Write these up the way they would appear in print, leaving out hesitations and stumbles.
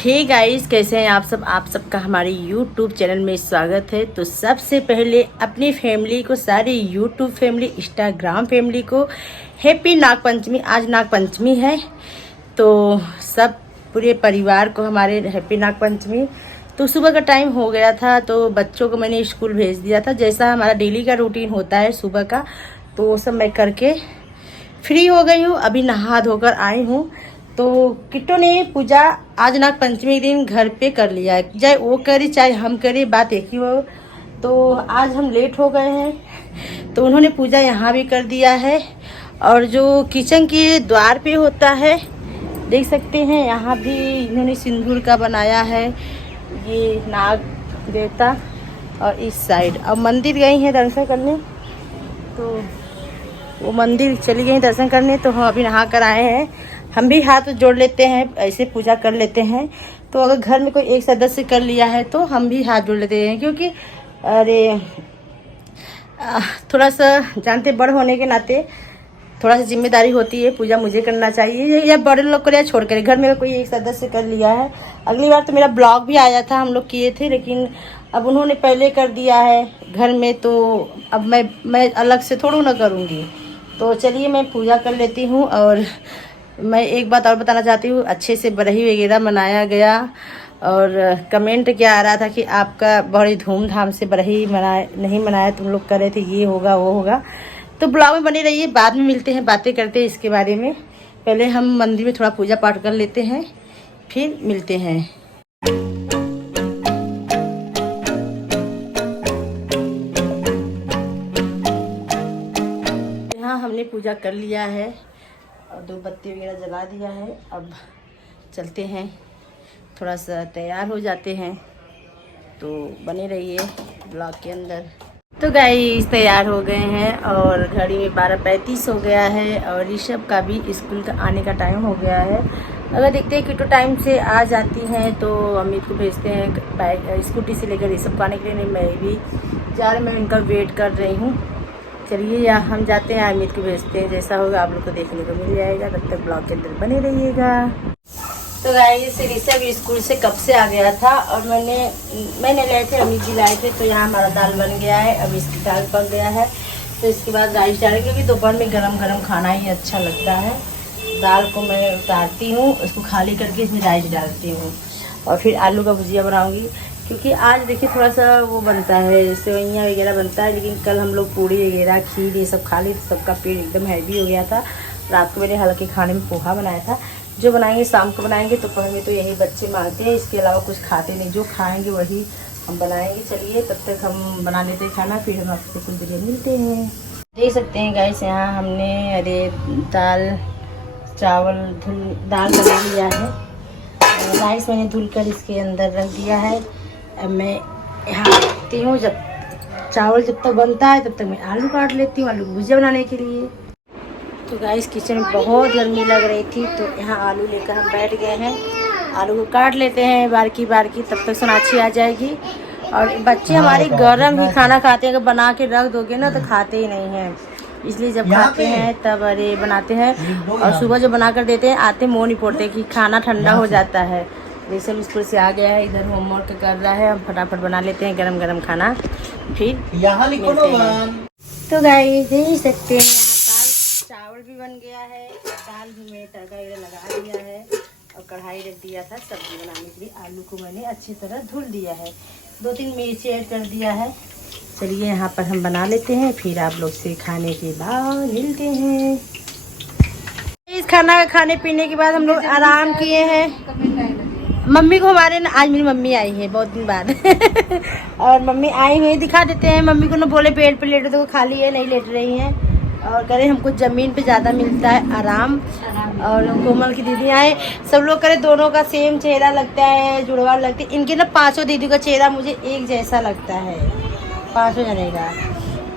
Hey guys, कैसे हैं आप सबका हमारे YouTube चैनल में स्वागत है। तो सबसे पहले अपनी फैमिली को, सारी YouTube फैमिली, इंस्टाग्राम फैमिली को हैप्पी नागपंचमी। आज नागपंचमी है तो सब पूरे परिवार को हमारे हैप्पी नागपंचमी। तो सुबह का टाइम हो गया था तो बच्चों को मैंने स्कूल भेज दिया था। जैसा हमारा डेली का रूटीन होता है सुबह का, तो वो सब मैं करके फ्री हो गई हूँ। अभी नहा धोकर आई हूँ। तो किट्टो ने पूजा आज नागपंचमी के दिन घर पे कर लिया है, चाहे वो करे चाहे हम करें, बात एक ही हो। तो आज हम लेट हो गए हैं तो उन्होंने पूजा यहाँ भी कर दिया है। और जो किचन के द्वार पे होता है, देख सकते हैं, यहाँ भी इन्होंने सिंदूर का बनाया है, ये नाग देवता। और इस साइड अब मंदिर गई हैं दर्शन करने, तो वो मंदिर चली गई दर्शन करने। तो हम अभी नहा कर आए हैं। हम भी हाथ जोड़ लेते हैं, ऐसे पूजा कर लेते हैं। तो अगर घर में कोई एक सदस्य कर लिया है तो हम भी हाथ जोड़ लेते हैं, क्योंकि अरे थोड़ा सा जानते, बड़ होने के नाते थोड़ा सा जिम्मेदारी होती है। पूजा मुझे करना चाहिए या बड़े लोग करे या छोड़ करे, घर में कोई एक सदस्य कर लिया है। अगली बार तो मेरा ब्लॉग भी आया था, हम लोग किए थे, लेकिन अब उन्होंने पहले कर दिया है घर में, तो अब मैं अलग से थोड़ा ना करूँगी। तो चलिए मैं पूजा कर लेती हूँ। और मैं एक बात और बताना चाहती हूँ, अच्छे से बरही वगैरह मनाया गया। और कमेंट क्या आ रहा था कि आपका बड़ी धूमधाम से बरही नहीं मनाया, तुम लोग कर रहे थे, ये होगा वो होगा। तो ब्लॉग में बने रहिए, बाद में मिलते हैं, बातें करते हैं इसके बारे में। पहले हम मंदिर में थोड़ा पूजा पाठ कर लेते हैं, फिर मिलते हैं। यहाँ हमने पूजा कर लिया है और दो बत्ती वगैरह जला दिया है। अब चलते हैं, थोड़ा सा तैयार हो जाते हैं। तो बने रहिए ब्लॉग के अंदर। तो गाइस तैयार हो गए हैं और घड़ी में 12:35 हो गया है। और ऋषभ का भी स्कूल का आने का टाइम हो गया है। अगर देखते हैं कि तो टाइम से आ जाती हैं तो अमित को भेजते हैं बाइक स्कूटी से लेकर ऋषभ को आने के लिए। नहीं, मैं भी जा रही, मैं इनका वेट कर रही हूँ। चलिए या हम जाते हैं, अमित को भेजते हैं। जैसा होगा आप लोग को देखने को मिल जाएगा, तब तक ब्लॉग के अंदर बने रहिएगा। तो गाइस ऋषभ स्कूल से कब से आ गया था और मैंने लाए थे, अमित जी लाए थे। तो यहाँ हमारा दाल बन गया है, अब इसकी दाल पक गया है। तो इसके बाद राइस डालेंगे, क्योंकि दोपहर में गरम गरम खाना ही अच्छा लगता है। दाल को मैं उतारती हूँ, उसको खाली करके इसमें राइस डालती हूँ और फिर आलू का भुजिया बनाऊँगी। क्योंकि आज देखिए थोड़ा सा वो बनता है, सेवइयाँ वगैरह बनता है, लेकिन कल हम लोग पूड़ी वगैरह खीर ये सब खा ली, सबका पेट एकदम हैवी हो गया था। रात को मैंने हल्के खाने में पोहा बनाया था, जो बनाएंगे शाम को बनाएंगे। दोपहर में तो यही बच्चे मांगते हैं, इसके अलावा कुछ खाते नहीं, जो खाएंगे वही हम बनाएंगे। चलिए तब तक हम बना लेते हैं खाना, फिर हम आपसे कुछ देर मिलते हैं। देख सकते हैं गाइस, यहाँ हमने दाल बना लिया है। राइस मैंने धुलकर इसके अंदर रख दिया है। अब मैं यहाँ रखती हूँ, जब चावल जब तक बनता है तब तक मैं आलू काट लेती हूँ, आलू की भुजिया बनाने के लिए। तो गाइस किचन में बहुत गर्मी लग रही थी, तो यहाँ आलू लेकर हम बैठ गए हैं। आलू को काट लेते हैं बारकी बारकी, तब तक सोनाक्षी आ जाएगी। और बच्चे हमारे गरम ही खाना खाते हैं, अगर बना के रख दोगे ना तो खाते ही नहीं हैं। इसलिए जब खाते हैं तब बनाते हैं। और सुबह जो बना कर देते हैं, आते मुँह नहीं पोड़ते कि खाना ठंडा हो जाता है। ऋषभ स्कूल से आ गया है, इधर होमवर्क कर रहा है। हम फटाफट बना लेते हैं गरम गरम खाना, फिर यहाँ मिलते हैं। तो गाइस देख सकते हैं, यहाँ चावल भी बन गया है, दाल भी मैं तड़का वगैरह लगा दिया है और कढ़ाई रख दिया था सब्जी बनाने के लिए। आलू को मैंने अच्छी तरह धुल दिया है, 2-3 मिर्ची ऐड कर दिया है। चलिए यहाँ पर हम बना लेते हैं, फिर आप लोग से खाने के बाद मिलते हैं। इस खाने पीने के बाद हम लोग आराम किए हैं। मम्मी को हमारे ना, आज मेरी मम्मी आई है बहुत दिन बाद और मम्मी आई हुई, दिखा देते हैं। मम्मी को ना बोले पेड़ पे लेटो, तो खाली है, नहीं लेट रही हैं। और करें हमको ज़मीन पे ज़्यादा मिलता है आराम। और कोमल की दीदी आए, सब लोग करें, दोनों का सेम चेहरा लगता है, जुड़वा लगती है। इनके ना 5 दीदी का चेहरा मुझे एक जैसा लगता है, 5 जने का।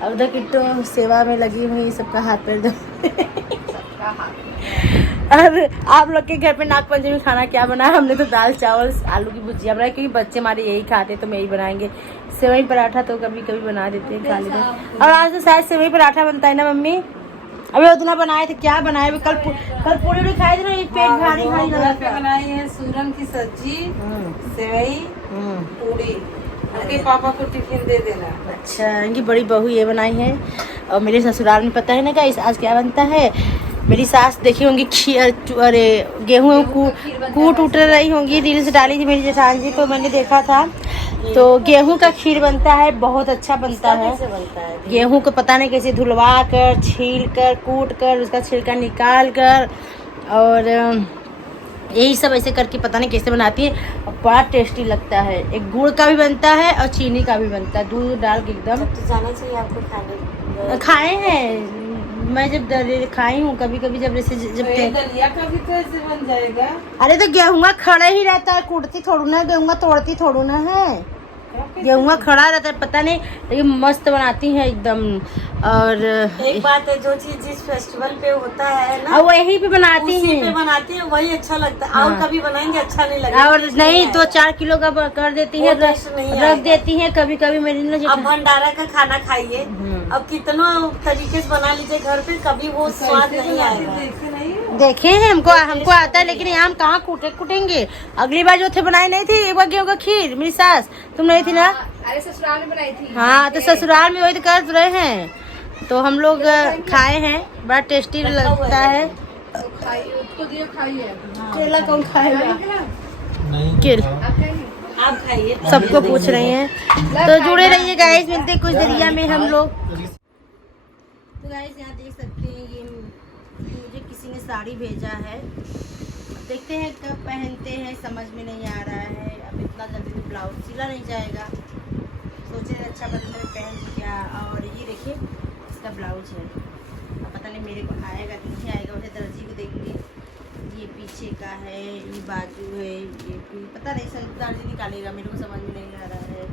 अब उधर किट्टो सेवा में लगी हुई, सबका हाथ पैर दो और आप लोग के घर पे नागपंचमी खाना क्या बना है? हमने तो दाल चावल आलू की भुजिया बनाई, क्योंकि बच्चे हमारे यही खाते, तो मैं यही बनाएंगे। सेवई पराठा तो कभी कभी बना देते हैं, खा लेते हैं। और आज तो शायद सेवई पराठा बनता है ना मम्मी? अभी उतना बनाए थे, क्या बनाए अभी? कल पूरी उड़ी खाए थे ना, ये पेट भारी भारी लगा था। बनाई है सूरन की सब्जी, सेवई, पूरी। उनके पापा को टिफिन दे देना। अच्छा, इनकी बड़ी बहू ये बनाई है। और मेरे ससुराल में पता है ना गाइस आज क्या बनता है। मेरी सास देखी होंगी अरे गेहूँ कूट उठ रही होंगी, रील्स डाली थी मेरी जेठान जी, तो मैंने देखा था। तो गेहूं का खीर बनता है, बहुत अच्छा बनता है। गेहूं को पता नहीं कैसे धुलवा कर, छील कर, कूट कर, उसका छिलका निकाल कर, और यही सब ऐसे करके पता नहीं कैसे बनाती है, और बड़ा टेस्टी लगता है। एक गुड़ का भी बनता है और चीनी का भी बनता है, दूध डाल के एकदम। तो जाना चाहिए आपको खाने। खाए हैं मैं, जब खाई हूँ कभी कभी, जब जैसे दलिया का भी तो ऐसे बन जाएगा। अरे तो गेहूँ खड़े ही रहता है, कूटती थोड़ू ना, गेहूँ तोड़ती थोड़ू ना है, गेहूँ खड़ा रहता है, पता नहीं, लेकिन मस्त बनाती है एकदम। और एक बात है, जो चीज जिस फेस्टिवल पे होता है ना, और वही पे बनाती उसी हैं, पे बनाती है, वही अच्छा लगता है। हाँ। और कभी बनाएंगे अच्छा नहीं लगेगा। और नहीं 2-4 किलो का कर देती है, रख देती है कभी कभी मेरी ना। अब भंडारा का खाना खाइए, अब कितना तरीके से बना लीजिए घर पे, कभी वो स्वाद नहीं आएगा। देखे हैं, हमको आता है, लेकिन यहाँ हम कहाँ कूटेंगे। अगली बार जो थे बनाई नहीं थी, एक बार गेहूं का खीर मेरी सास, तुम नहीं थी ना? अरे ससुराल में बनाई थी। हाँ, तो ससुराल में वही तो कर रहे हैं, तो हम लोग खाए हैं, बड़ा टेस्टी लगता है। केला कौन खाएगा? आप खाइए, सबको पूछ रही हैं, तो जुड़े रहिए गाइस, मिलते हैं कुछ देरिया में हम लोग। तो गाइस यहाँ देख सकते हैं, ये मुझे किसी ने साड़ी भेजा है, देखते हैं कब पहनते हैं, समझ में नहीं आ रहा है। अब इतना जल्दी तो ब्लाउज सिला नहीं जाएगा, सोचे रक्षाबंधन में पहन क्या। और ये देखिए इसका ब्लाउज है, अब पता नहीं मेरे को आएगा कि नहीं आएगा, वैसे दर्जी को देंगे। ये पीछे का है, ये बाजू है, ये पता नहीं सर दर्जी निकालेगा, मेरे को समझ में नहीं आ रहा है।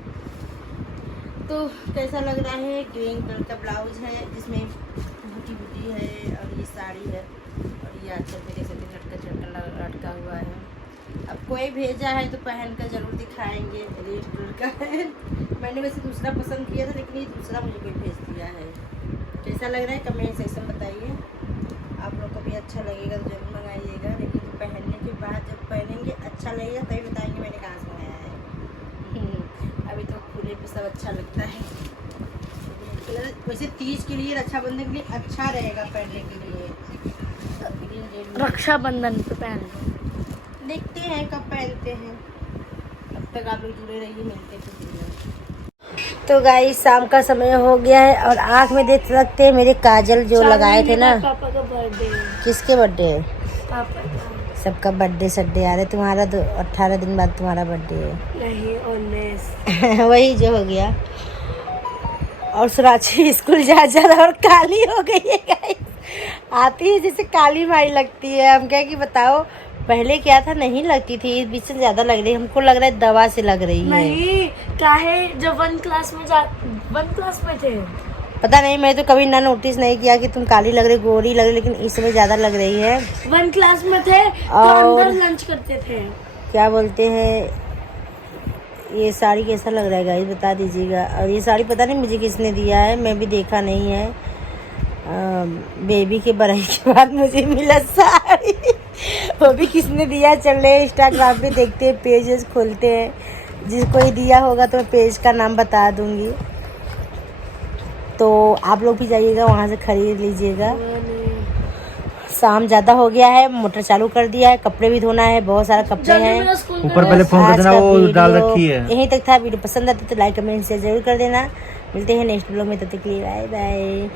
तो कैसा लग रहा है? ग्रीन कलर का ब्लाउज है, जिसमें बूटी बूटी है, और ये साड़ी है, और ये आंचल पे जैसे लटका हुआ है। अब कोई भेजा है तो पहन कर जरूर दिखाएंगे। रेड कलर का है, मैंने वैसे दूसरा पसंद किया था, लेकिन ये दूसरा मुझे कोई भेज दिया है। कैसा लग रहा है कमेंट सेक्शन बताइए, आप लोग को भी अच्छा लगेगा तो जरूर मंगाइएगा। लेकिन पहनने के बाद जब पहनेंगे अच्छा लगेगा तभी बताएंगे मैंने कहाँ से मंगाया है। अभी तो पूरे पे सब अच्छा लगता है। वैसे तीज के लिए, रक्षाबंधन के लिए अच्छा रहेगा पहनने के लिए। रक्षाबंधन पे पहन देखते हैं कब पहनते हैं, तब तक आप लोग जुड़े रहिए, मिलते हैं। तो गाइस शाम का समय हो गया है, और आँख में देख सकते हैं मेरे काजल जो लगाए थे ना। पापा का बर्थडे। किसके बर्थडे है? पापा का। सबका बर्थडे सड्डे आ रहे, तुम्हारा 18 दिन बाद तुम्हारा बर्थडे है। नहीं 19 वही जो हो गया। और सुराची स्कूल जा और काली हो गई है गाइस, आती है जैसे काली माई लगती है। हम क्या कि बताओ, पहले क्या था, नहीं लगती थी, इस बीच से ज्यादा लग रही है, हमको लग रहा है दवा से लग रही है। नहीं, क्या है, जब 1 क्लास में थे, पता नहीं, मैं तो कभी ना नोटिस नहीं किया कि तुम काली लग रही, गोरी लग रही, लेकिन इस समय ज्यादा लग रही है। 1 क्लास में थे तो और अंदर लंच करते थे। क्या बोलते हैं, ये साड़ी कैसा लग रहा है गाइस बता दीजिएगा। और ये साड़ी पता नहीं मुझे किसने दिया है, मैं भी देखा नहीं है। बेबी के बरई के बाद मुझे मिला साड़ी, वो भी किसने दिया। चल रहे इंस्टाग्राम पे देखते हैं, पेजेस खोलते हैं, जिसको ही दिया होगा तो मैं पेज का नाम बता दूंगी, तो आप लोग भी जाइएगा वहाँ से खरीद लीजिएगा। शाम ज़्यादा हो गया है, मोटर चालू कर दिया है, कपड़े भी धोना है, बहुत सारा कपड़े हैं। ऊपर पहले फोन कर देना, वो डाल रखी है। यहीं तक था। वीडियो पसंद आती तो लाइक कमेंट शेयर जरूर कर देना। मिलते हैं नेक्स्ट ब्लॉग में, तब तक के लिए बाय बाय।